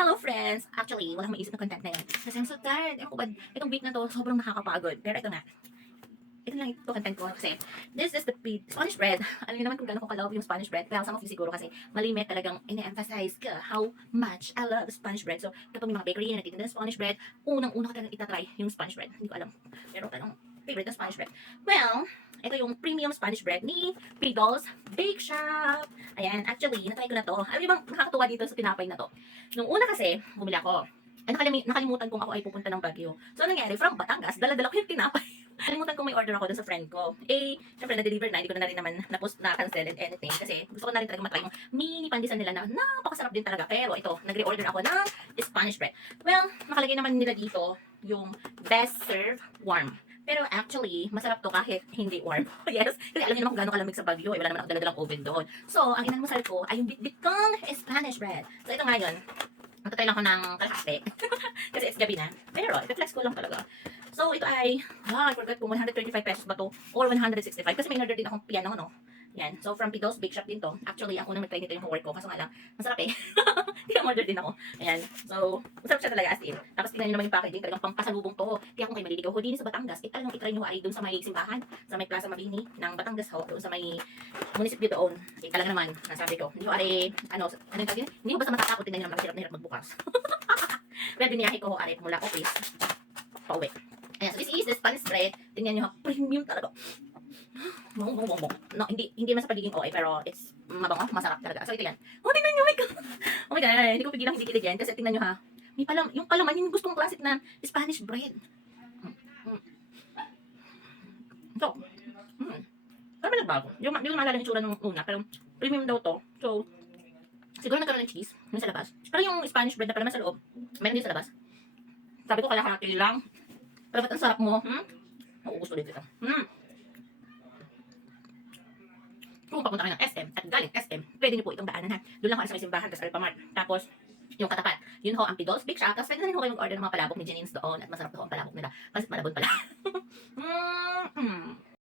Hello friends! Actually, walang maisip na content na yun. Kasi I'm so tired. Ewan ko ba, itong week na to, sobrang nakakapagod. Pero ito nga. Ito lang ito content ko kasi this is the Spanish bread. Alam niyo naman kung gano'n ko ka-love yung Spanish bread. Well, some of you siguro kasi malimit talagang ina-emphasize ka how much I love Spanish bread. So, kapag may mga bakery na nagtitinda ng Spanish bread, unang-una ka talagang itatry yung Spanish bread. Hindi ko alam. Pero talagang favorite na Spanish bread. Well, ito yung premium Spanish bread ni Pridol's Bake Shop. Ayan, actually, natry ko na to. Alam niyo bang nakakatuwa dito sa tinapay na to? Nung una kasi, bumili ako. Ay, nakalimutan kong ako ay pupunta ng Baguio. So, anong nangyari? From Batangas, dala-dala ko yung tinapay. Nakalimutan ko may order ako dun sa friend ko. Eh, syempre na-deliver na, hindi ko na rin naman na-cancel and anything. Kasi gusto ko na rin talaga matry yung mini pandisan nila na napakasarap din talaga. Pero ito, nagre-order ako ng Spanish bread. Well, nakalagay naman nila dito yung best serve warm. Pero actually, masarap to kahit hindi warm. Yes, kasi alam niyo naman kung gaano kalamig sa Baguio. Eh, wala naman ako dala-dalang oven doon. So, ang inalmusal ko ay yung bit-bit kong Spanish bread. So, ito ngayon, matatay lang ko ng kalahati. Kasi it's gabi na. Pero, i-flex ko lang talaga. So, ito ay, I forgot kung 135 pesos ba to or 165. Kasi may order din akong piano, no? Yan. So, from Pidol's Bake Shop din to. Actually, ang unang nag-try nito yung work ko. Kaso nga lang, masarap eh. Kaya order din ako. Ayan. So, masarap siya talaga as in. Tapos, tingnan nyo naman yung packaging. Talagang pampasalubong to. Kaya kung kayo maliligaw ho din sa Batangas, talagang itry nyo ay doon sa may simbahan, sa may Plaza Mabini ng Batangas ho, doon sa may munisipyo doon. Talaga naman, nasabi ko. Hindi ho ay, ano yung tawag yun? Hindi ho basta matatakot. Tingnan nyo naman, hirap na hirap magbukas. Well, biniyahe ko ho ay mula office pauwi. Ayan, so this is the Spanish bread. Tingnan nyo ha, premium talaga. No, hindi man sa pagiging OA, pero it's mabango, masarap talaga. So ito yan. Oh, tingnan nyo, oh my God, hindi ko pigilang hindi kilig yan. Kasi tingnan nyo ha, may yung palaman, yung gustong classic na Spanish bread. So, parang nagbago. Hindi ko maalala yung itsura nung una, pero premium daw to. So, siguro nagkaroon ng cheese, yung sa labas. Pero yung Spanish bread na palaman sa loob, meron din sa labas. Sabi ko kaya kalahati lang. Pero ba't ang sarap mo? Mauubos ulit ito. Kung papunta kayo ng SM at galing SM, pwede niyo po itong daanan ha. Doon lang ako sa may simbahan, tapos Alpamart. Tapos, yung katapat, yun ho ang Pidol's Bake Shop. Tapos pwede na rin ho kayo mag-order ng mga palabok ni Janines doon. At masarap ho ang palabok nila. Pansit Malabon pala.